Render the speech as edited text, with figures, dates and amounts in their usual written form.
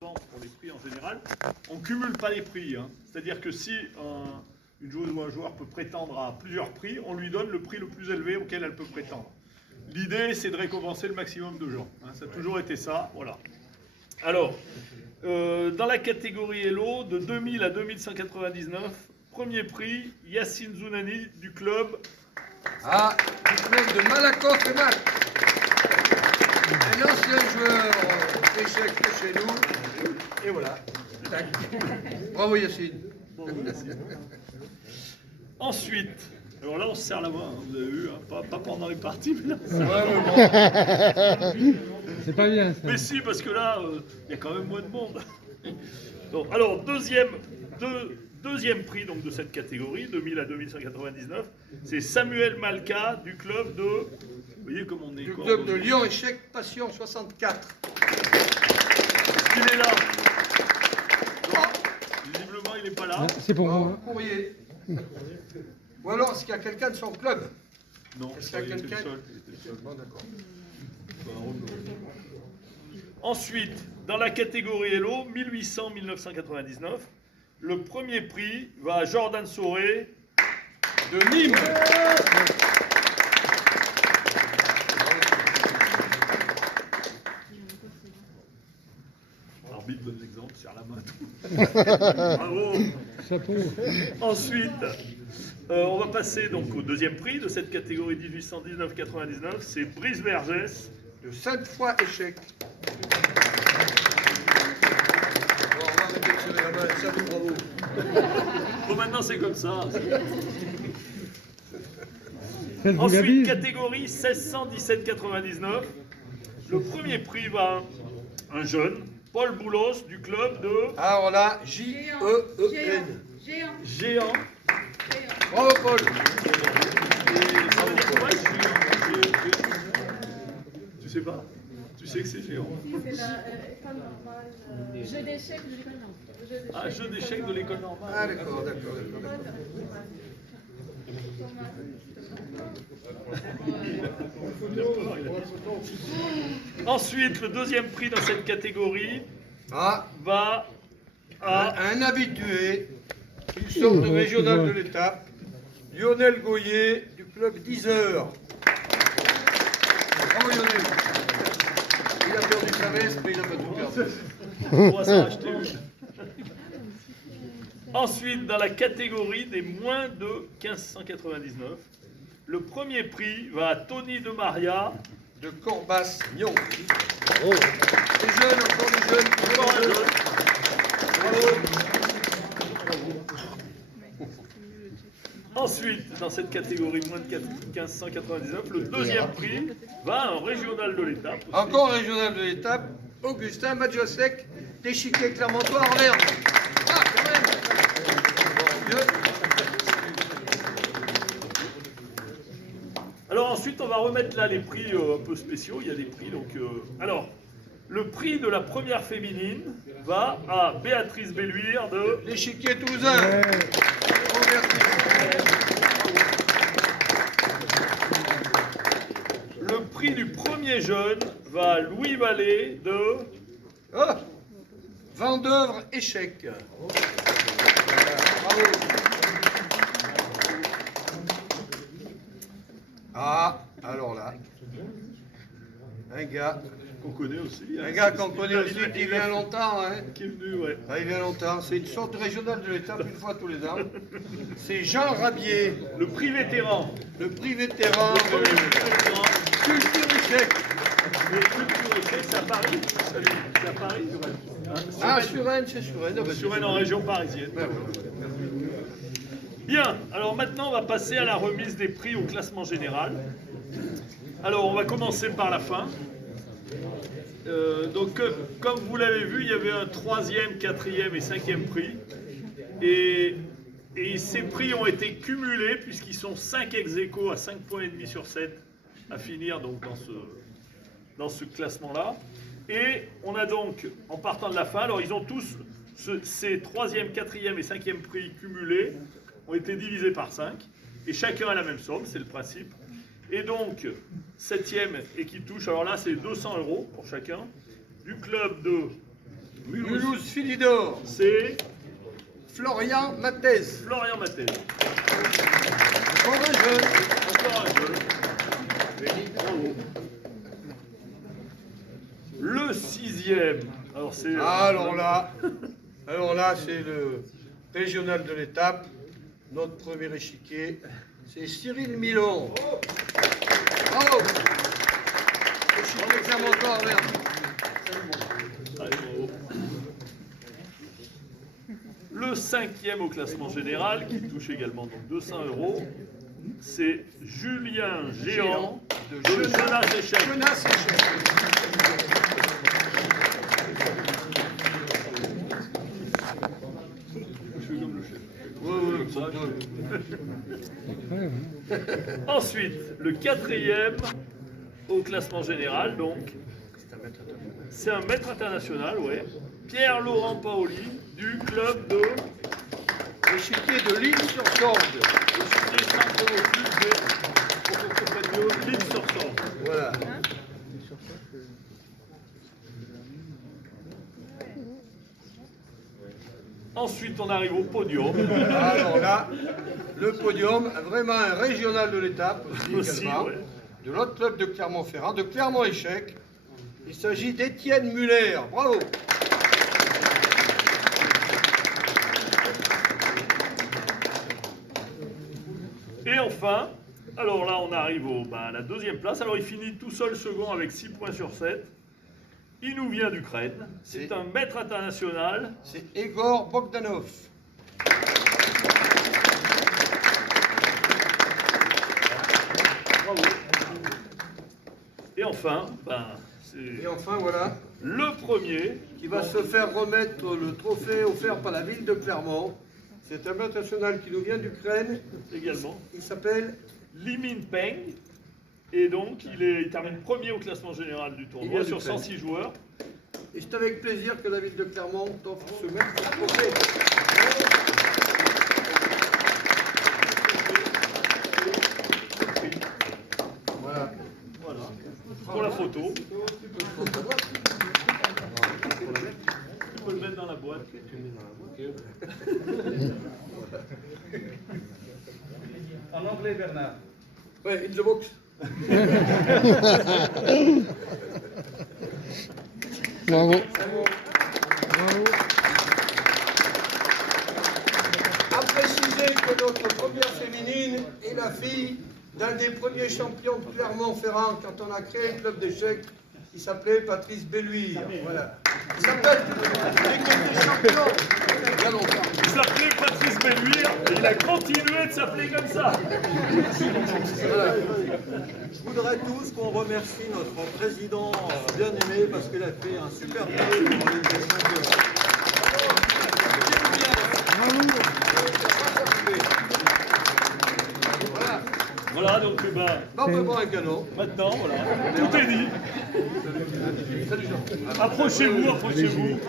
pour les prix en général, on ne cumule pas les prix. Hein. C'est-à-dire que si une joueuse ou un joueur peut prétendre à plusieurs prix, on lui donne le prix le plus élevé auquel elle peut prétendre. L'idée, c'est de récompenser le maximum de gens. Hein. Ça a toujours été ça. Voilà. Alors, dans la catégorie Hello, de 2000 à 2199, premier prix, Yassine Zounani du club. Du club de Malakoff et Mac. Un ancien joueur d'échecs de chez nous. Et voilà. Bravo Yassine. Ensuite, alors là on se serre la main, hein, vous avez vu, hein, pas pendant les parties, mais là, c'est pas bien ça. Mais si, parce que là, il y a quand même moins de monde. Donc, alors, deuxième prix donc, de cette catégorie, 2000 à 2199, c'est Samuel Malka du club de... Vous voyez comme on est... Du club de Lyon Échec Passion 64. Est-ce qu'il est là? Non. Visiblement, il n'est pas là. C'est pour moi. Courrier. Ou alors, est-ce qu'il y a quelqu'un de son club? Non, est-ce qu'il y a quelqu'un? Bon, d'accord. Ensuite, dans la catégorie Hello, 1800-1999, le premier prix va à Jordan Soré de Nîmes. L'arbitre donne l'exemple, serre la main. Bravo. Chapeau. Ensuite, on va passer donc au deuxième prix de cette catégorie 1819-99, c'est Brice Vergès. De 5 fois échec. Bravo. Bon, maintenant c'est comme ça. Faites-vous la Ensuite, bise. catégorie 1617-99. Le premier prix va à un jeune, Paul Boulos, du club de... Alors là, J-E-E-N. Géant. Bravo Paul. Et ça veut dire quoi, géant? Tu sais pas? Tu sais que c'est géant. C'est l'école normale. Jeu d'échecs de l'école normale. Ah, jeu d'échecs de l'école normale. Ah d'accord. Ensuite, le deuxième prix dans cette catégorie va à... Un habitué, il sort de régional de l'étape, Lionel Goyer du club 10 heures. Bravo Lionel. Il a perdu sa veste, mais il n'a pas tout perdu. On va s'en acheter une. Ensuite, dans la catégorie des moins de 1599, le premier prix va à Tony de Maria. De Corbas, Nyon. Oh. Les jeunes, encore des jeunes. Encore un jeune. Bravo. Ensuite, dans cette catégorie moins de 1599, le deuxième prix va à un régional de l'étape. Encore régional de l'étape, Augustin Madjosek, d'échiquier Clermontois en l'air. Ah, quand même. Alors ensuite, on va remettre là les prix un peu spéciaux. Il y a des prix. Donc, alors, le prix de la première féminine va à Béatrice Belluire de... L'échiquier toulousain. Le prix du premier jeune va à Louis Vallée de... Vendeuvre échec. Bravo. Alors là, un gars qu'on connaît aussi. Un gars qu'on connaît aussi, qui vient longtemps. Hein. Qui est venu, ouais. Ah, il vient longtemps. C'est une sorte de régional de l'étape, une fois tous les ans. C'est Jean Rabier. Le prix vétéran. Le prix vétéran. Culture échec. Le culture échec, c'est à Paris. C'est à Paris. Hein, sur Rennes, c'est sur Rennes. Sur Rennes, en région parisienne. Ben, Bien, alors maintenant on va passer à la remise des prix au classement général. Alors on va commencer par la fin. Donc comme vous l'avez vu, il y avait un 3e, 4e et 5e prix. Et ces prix ont été cumulés puisqu'ils sont 5 ex-aequo à 5 points et demi sur 7 à finir donc dans ce classement-là. Et on a donc, en partant de la fin, alors ils ont tous ces 3e, 4e et 5e prix cumulés ont été divisés par 5, et chacun a la même somme, c'est le principe. Et donc, 7e et qui touche, alors là c'est 200 € pour chacun, du club de Mulhouse Philidor. C'est Florian Mathès. Florian Mathès. Encore un jeune. Encore un jeu. Le 6e. Alors c'est. Alors là, c'est le régional de l'étape. Notre premier échiquier, c'est Cyril Milon. Bravo. Échiquier Clermontois vert. Allez, bravo. Le 5e au classement général, qui touche également donc 200 €, c'est Julien Géant de Jeunesse Échec. Jeunesse Échec. Ouais, ouais. Ensuite, le 4e au classement général, donc, c'est un maître international, ouais. Pierre-Laurent Paoli, du club de Échiquier de l'Île-sur-Sorgue. Échiquier Centre au club de Lille-sur-Sorgue. Voilà. Ensuite, on arrive au podium. Alors là, le podium, vraiment un régional de l'étape aussi, également, ouais. de l'autre club de Clermont-Ferrand, de Clermont-Échec. Il s'agit d'Étienne Muller. Bravo. Et enfin, alors là, on arrive à la 2e place. Alors, il finit tout seul second avec 6 points sur 7. Il nous vient d'Ukraine. C'est un maître international. C'est Egor Bogdanov. Bravo. Et enfin, Et enfin, voilà, le premier qui va se faire remettre le trophée offert par la ville de Clermont. C'est un maître national qui nous vient d'Ukraine. également, Il s'appelle Limin Peng. Et donc, il termine premier au classement général du Il tournoi vient sur d'Ukraine. 106 joueurs. Et c'est avec plaisir que la ville de Clermont t'offre ce maître trophée. Voilà. Voilà. Pour la photo. Tu peux le mettre dans la boîte. En anglais, Bernard. Ouais, in the box. Bravo. À préciser que notre première féminine est la fille d'un des premiers champions de Clermont-Ferrand quand on a créé le club d'échecs. Il s'appelait Patrice Belluire. Voilà. Il s'appelle l'équipe des champions. Il y a longtemps. Il s'appelait Patrice Belluire et il a continué de s'appeler comme ça. Voilà. Je voudrais tous qu'on remercie notre président bien aimé parce qu'il a fait un super travail pour l'organisation de... Voilà. Voilà, donc Bon, on peut boire un canot. maintenant, voilà, tout est dit. Salut Jean. Approchez-vous, approchez-vous.